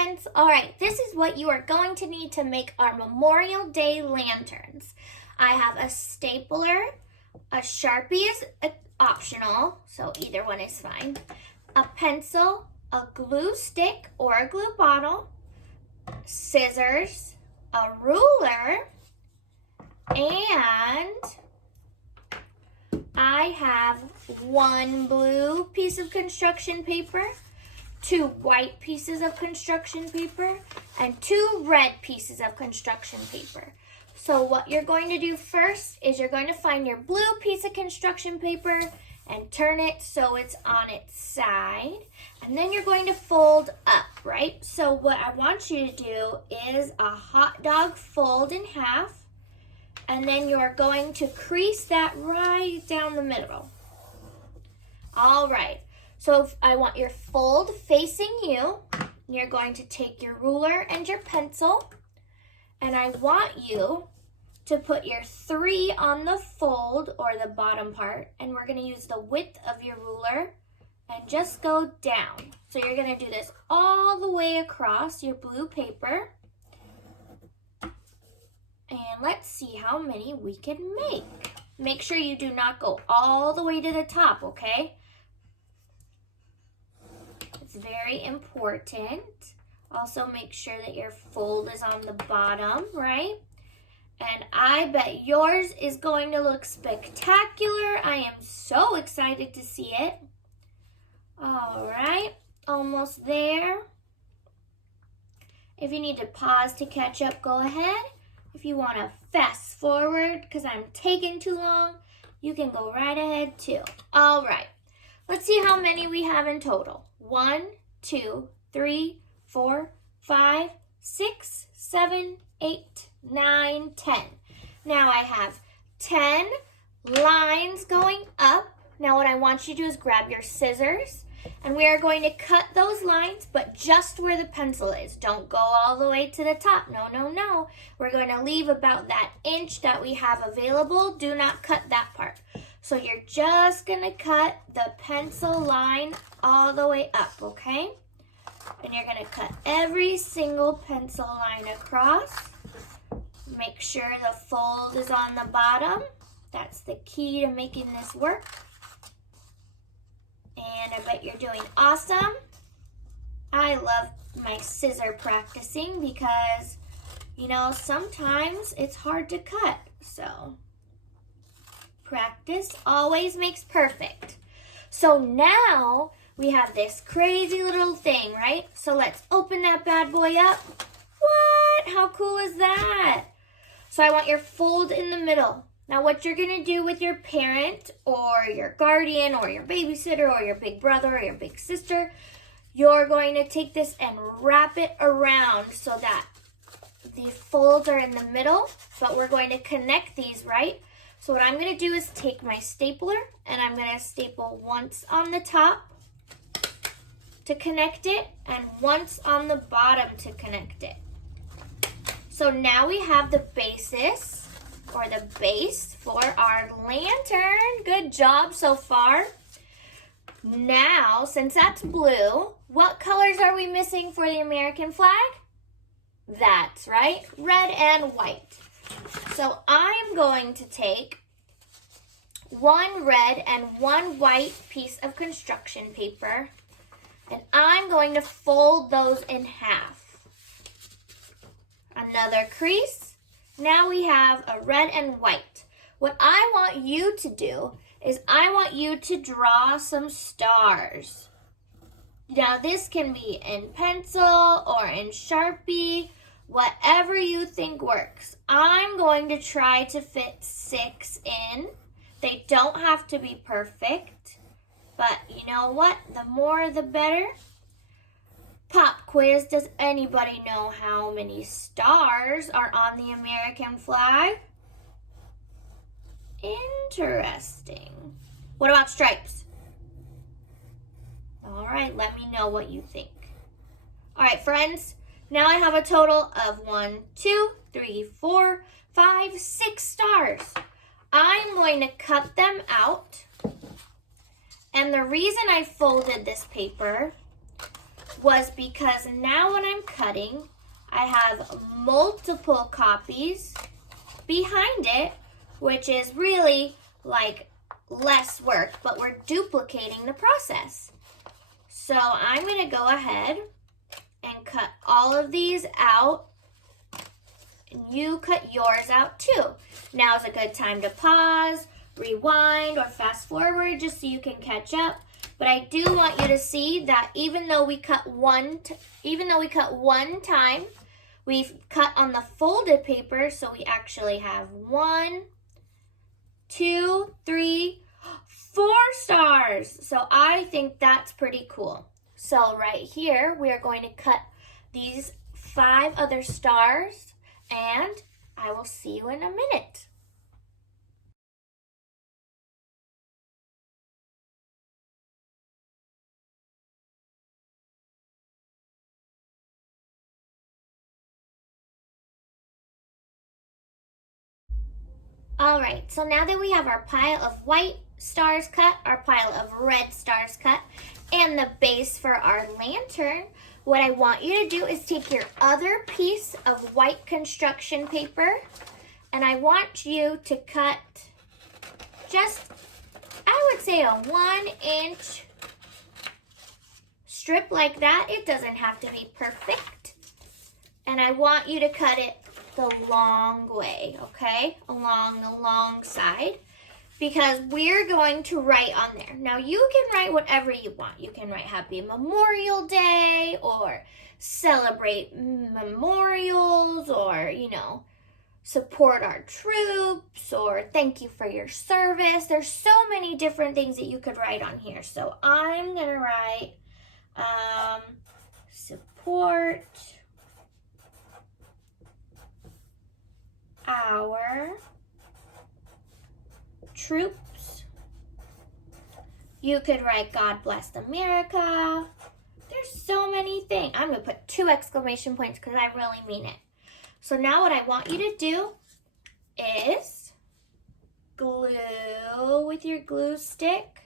friends. All right, this is what you are going to need to make our Memorial Day lanterns. I have a stapler, a Sharpie is optional, so either one is fine, a pencil, a glue stick or a glue bottle, scissors, a ruler, and I have one blue piece of construction paper, two white pieces of construction paper, and two red pieces of construction paper. So what you're going to do first is you're going to find your blue piece of construction paper and turn it so it's on its side. And then you're going to fold up, right? So what I want you to do is a hot dog fold in half. And then you're going to crease that right down the middle. All right. So if I want your fold facing you. You're going to take your ruler and your pencil. And I want you to put your 3 on the fold or the bottom part. And we're going to use the width of your ruler and just go down. So you're going to do this all the way across your blue paper. And let's see how many we can make. Make sure you do not go all the way to the top, okay? It's very important. Also make sure that your fold is on the bottom, right? And I bet yours is going to look spectacular. I am so excited to see it. All right, almost there. If you need to pause to catch up, go ahead. If you want to fast forward because I'm taking too long, you can go right ahead too. All right, let's see how many we have in total. 1, 2, 3, 4, 5, 6, 7, 8, 9, 10. Now I have 10 lines going up. Now what I want you to do is grab your scissors and we are going to cut those lines, but just where the pencil is. Don't go all the way to the top. No, no, no. We're going to leave about that inch that we have available. Do not cut that part. So you're just going to cut the pencil line all the way up, okay? And you're going to cut every single pencil line across. Make sure the fold is on the bottom. That's the key to making this work. And I bet you're doing awesome. I love my scissor practicing because, you know, sometimes it's hard to cut. So practice always makes perfect. So now we have this crazy little thing, right? So let's open that bad boy up. What? How cool is that? So I want your fold in the middle. Now what you're going to do with your parent or your guardian or your babysitter or your big brother or your big sister, you're going to take this and wrap it around so that the folds are in the middle, but we're going to connect these, right? So what I'm going to do is take my stapler and I'm going to staple once on the top to connect it and once on the bottom to connect it. So now we have the basis or the base for our lantern. Good job so far. Now, since that's blue, what colors are we missing for the American flag? That's right, red and white. So I'm going to take one red and one white piece of construction paper, and I'm going to fold those in half. Another crease. Now we have a red and white. What I want you to do is I want you to draw some stars. Now this can be in pencil or in Sharpie, whatever you think works. I'm going to try to fit 6 in. They don't have to be perfect, but you know what? The more the better. Pop quiz, does anybody know how many stars are on the American flag? Interesting. What about stripes? All right, let me know what you think. All right, friends, now I have a total of 1, 2, 3, 4, 5, 6 stars. I'm going to cut them out. And the reason I folded this paper was because now when I'm cutting, I have multiple copies behind it, which is really like less work, but we're duplicating the process. So I'm going to go ahead and cut all of these out, and you cut yours out too. Now is a good time to pause, rewind, or fast forward just so you can catch up. But I do want you to see that even though we cut one time, we've cut on the folded paper, so we actually have 1, 2, 3, 4 stars. So I think that's pretty cool. So right here, we are going to cut these 5 other stars, and I will see you in a minute. All right, so now that we have our pile of white stars cut, our pile of red stars cut, and the base for our lantern, what I want you to do is take your other piece of white construction paper, and I want you to cut just, I would say, a 1-inch strip like that. It doesn't have to be perfect. And I want you to cut it the long way, okay? Along the long side, because we're going to write on there. Now you can write whatever you want. You can write Happy Memorial Day, or celebrate memorials, or, support our troops, or thank you for your service. There's so many different things that you could write on here. So I'm gonna write support our troops. You could write God bless America. There's so many things. I'm going to put 2 exclamation points because I really mean it. So now what I want you to do is glue with your glue stick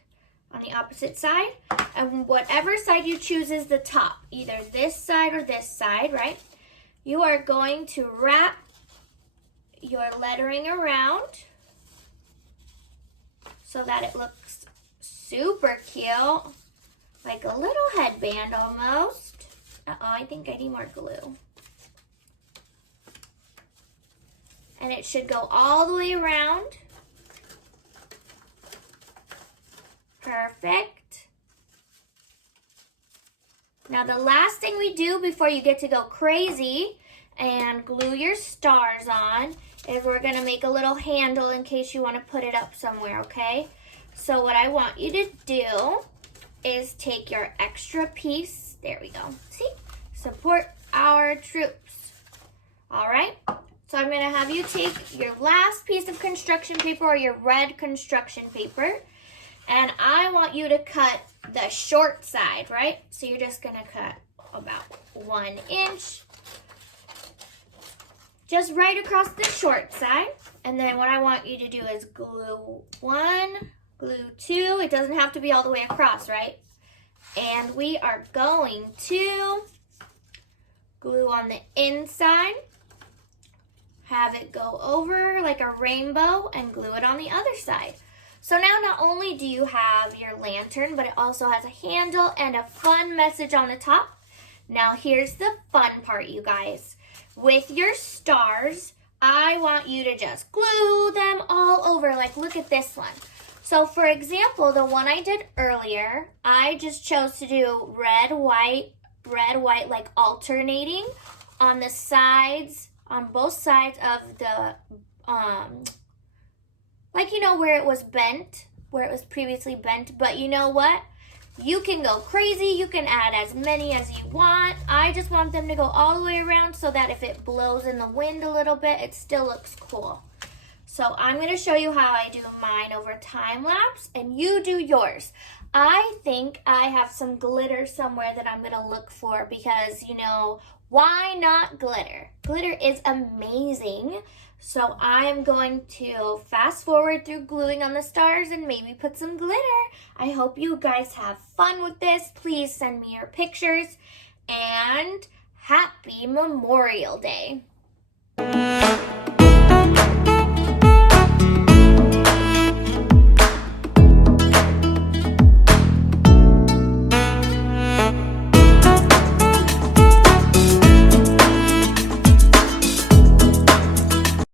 on the opposite side. And whatever side you choose is the top, either this side or this side, right? You are going to wrap your lettering around so that it looks super cute, like a little headband almost. I think I need more glue. And it should go all the way around. Perfect. Now the last thing we do before you get to go crazy and glue your stars on is we're going to make a little handle in case you want to put it up somewhere, okay? So what I want you to do is take your extra piece. There we go. See? Support our troops. All right? So I'm going to have you take your last piece of construction paper, or your red construction paper, and I want you to cut the short side, right? So you're just going to cut about 1 inch. Just right across the short side. And then what I want you to do is glue 1, glue 2. It doesn't have to be all the way across, right? And we are going to glue on the inside, have it go over like a rainbow, and glue it on the other side. So now not only do you have your lantern, but it also has a handle and a fun message on the top. Now here's the fun part, you guys. With your stars, I want you to just glue them all over. Like, look at this one. So, for example, the one I did earlier, I just chose to do red, white, like alternating on the sides, on both sides of the, like, where it was bent, where it was previously bent. But you know what? You can go crazy. You can add as many as you want. I just want them to go all the way around so that if it blows in the wind a little bit, it still looks cool. So I'm going to show you how I do mine over time lapse, and you do yours. I think I have some glitter somewhere that I'm going to look for because, why not glitter? Glitter is amazing. So I'm going to fast forward through gluing on the stars and maybe put some glitter. I hope you guys have fun with this. Please send me your pictures. and happy Memorial Day.